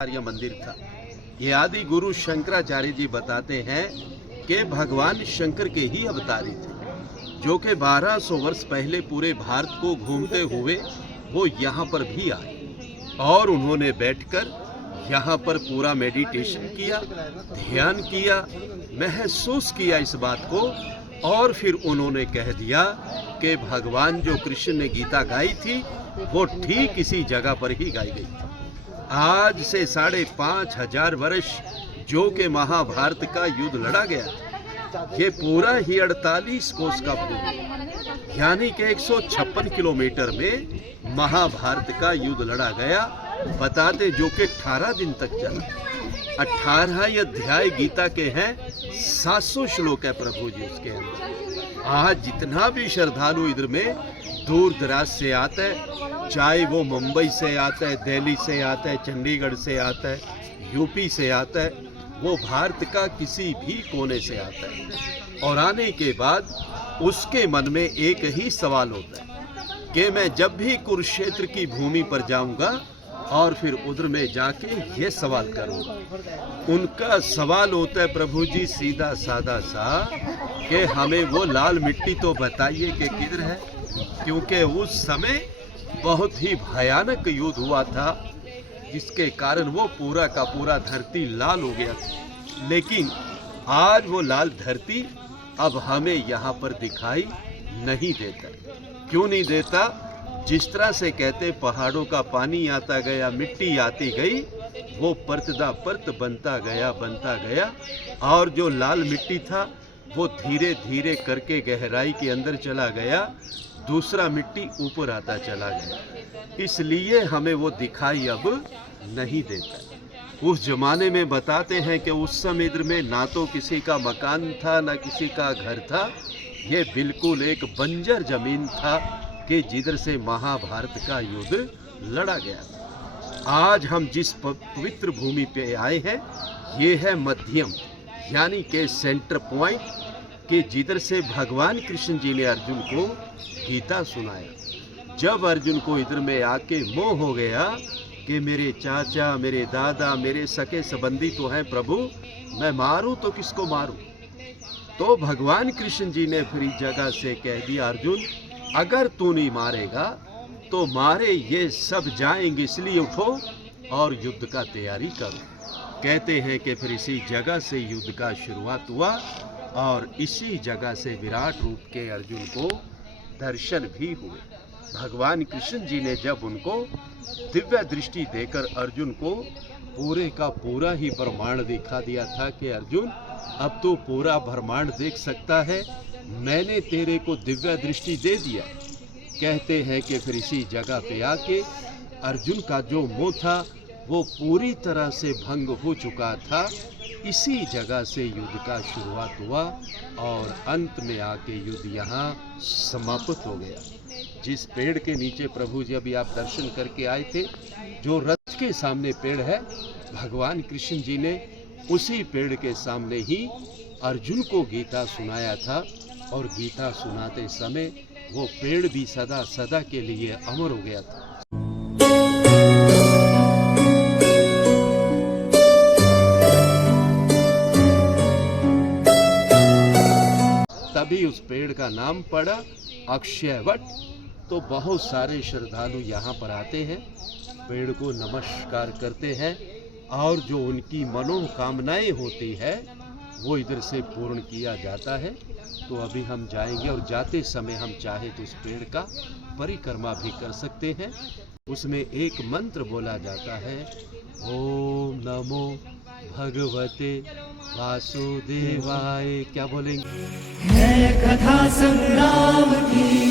आर्य मंदिर था। ये आदि गुरु शंकराचार्य जी बताते हैं कि भगवान शंकर के ही अवतारी थे, जो कि 1200 वर्ष पहले पूरे भारत को घूमते हुए वो यहाँ पर भी आए और उन्होंने बैठकर यहाँ पर पूरा मेडिटेशन किया, ध्यान किया, महसूस किया इस बात को, और फिर उन्होंने कह दिया कि भगवान जो कृष्ण ने गीता गाई थी वो ठीक इसी जगह पर ही गाई गई थी। आज से 5,500 वर्ष जो कि महाभारत का युद्ध लड़ा गया, ये पूरा ही 48 कोस का भूमि यानी कि 156 किलोमीटर में महाभारत का युद्ध लड़ा गया। बताते जो कि 18 दिन तक चला। 18 अध्याय गीता के हैं, 700 श्लोक है प्रभु जी उसके अंदर। आज जितना भी श्रद्धालु इधर में दूर दराज से आता है, चाहे वो मुंबई से आता है, दिल्ली से आता है, चंडीगढ़ से आता है, यूपी से आता है, वो भारत का किसी भी कोने से आता है, और आने के बाद उसके मन में एक ही सवाल होता है कि मैं जब भी कुरुक्षेत्र की भूमि पर जाऊंगा और फिर उधर में जाके ये सवाल करूंगा। उनका सवाल होता है प्रभु जी सीधा साधा सा कि हमें वो लाल मिट्टी तो बताइए कि किधर है, क्योंकि उस समय बहुत ही भयानक युद्ध हुआ था जिसके कारण वो पूरा का पूरा धरती लाल हो गया था। लेकिन आज वो लाल धरती अब हमें यहाँ पर दिखाई नहीं देता। क्यों नहीं देता? जिस तरह से कहते पहाड़ों का पानी आता गया, मिट्टी आती गई, वो परत दा परत बनता गया, और जो लाल मिट्टी था वो धीरे धीरे करके गहराई के अंदर चला गया, दूसरा मिट्टी ऊपर आता चला गया। इसलिए हमें वो दिखाई अब नहीं देता। उस जमाने में बताते हैं कि उस समय इधर में ना तो किसी का मकान था ना किसी का घर था, ये बिल्कुल एक बंजर जमीन था कि जिधर से महाभारत का युद्ध लड़ा गया। आज हम जिस पवित्र भूमि पे आए हैं ये है मध्यम यानी कि सेंटर पॉइंट, कि जिधर से भगवान कृष्ण जी ने अर्जुन को गीता सुनाया। जब अर्जुन को इधर में आके मोह हो गया कि मेरे चाचा, मेरे दादा, मेरे सके संबंधी तो हैं प्रभु, मैं मारूं तो किसको मारूं, तो भगवान कृष्ण जी ने फिर इस जगह से कह दिया अर्जुन अगर तू नहीं मारेगा तो मारे ये सब जाएंगे, इसलिए उठो और युद्ध का तैयारी करो। कहते हैं कि फिर इसी जगह से युद्ध का शुरुआत हुआ और इसी जगह से विराट रूप के अर्जुन को दर्शन भी हुए। भगवान कृष्ण जी ने जब उनको दिव्य दृष्टि देकर अर्जुन को पूरे का पूरा ही ब्रह्मांड दिखा दिया था कि अर्जुन अब तो पूरा ब्रह्मांड देख सकता है, मैंने तेरे को दिव्य दृष्टि दे दिया। कहते हैं कि फिर इसी जगह पे आके अर्जुन का जो मोह था वो पूरी तरह से भंग हो चुका था। इसी जगह से युद्ध का शुरुआत हुआ और अंत में आके युद्ध यहाँ समाप्त हो गया। जिस पेड़ के नीचे प्रभु जी अभी आप दर्शन करके आए थे, जो रथ के सामने पेड़ है, भगवान कृष्ण जी ने उसी पेड़ के सामने ही अर्जुन को गीता सुनाया था, और गीता सुनाते समय वो पेड़ भी सदा सदा के लिए अमर हो गया था। तभी उस पेड़ का नाम पड़ा अक्षयवट। तो बहुत सारे श्रद्धालु यहाँ पर आते हैं, पेड़ को नमस्कार करते हैं, और जो उनकी मनोकामनाएं होती है वो इधर से पूर्ण किया जाता है। तो अभी हम जाएंगे और जाते समय हम चाहे तो उस पेड़ का परिक्रमा भी कर सकते हैं। उसमें एक मंत्र बोला जाता है, ओम नमो भगवते वासुदेवाय। क्या बोलेंगे? है कथा संग्राम की।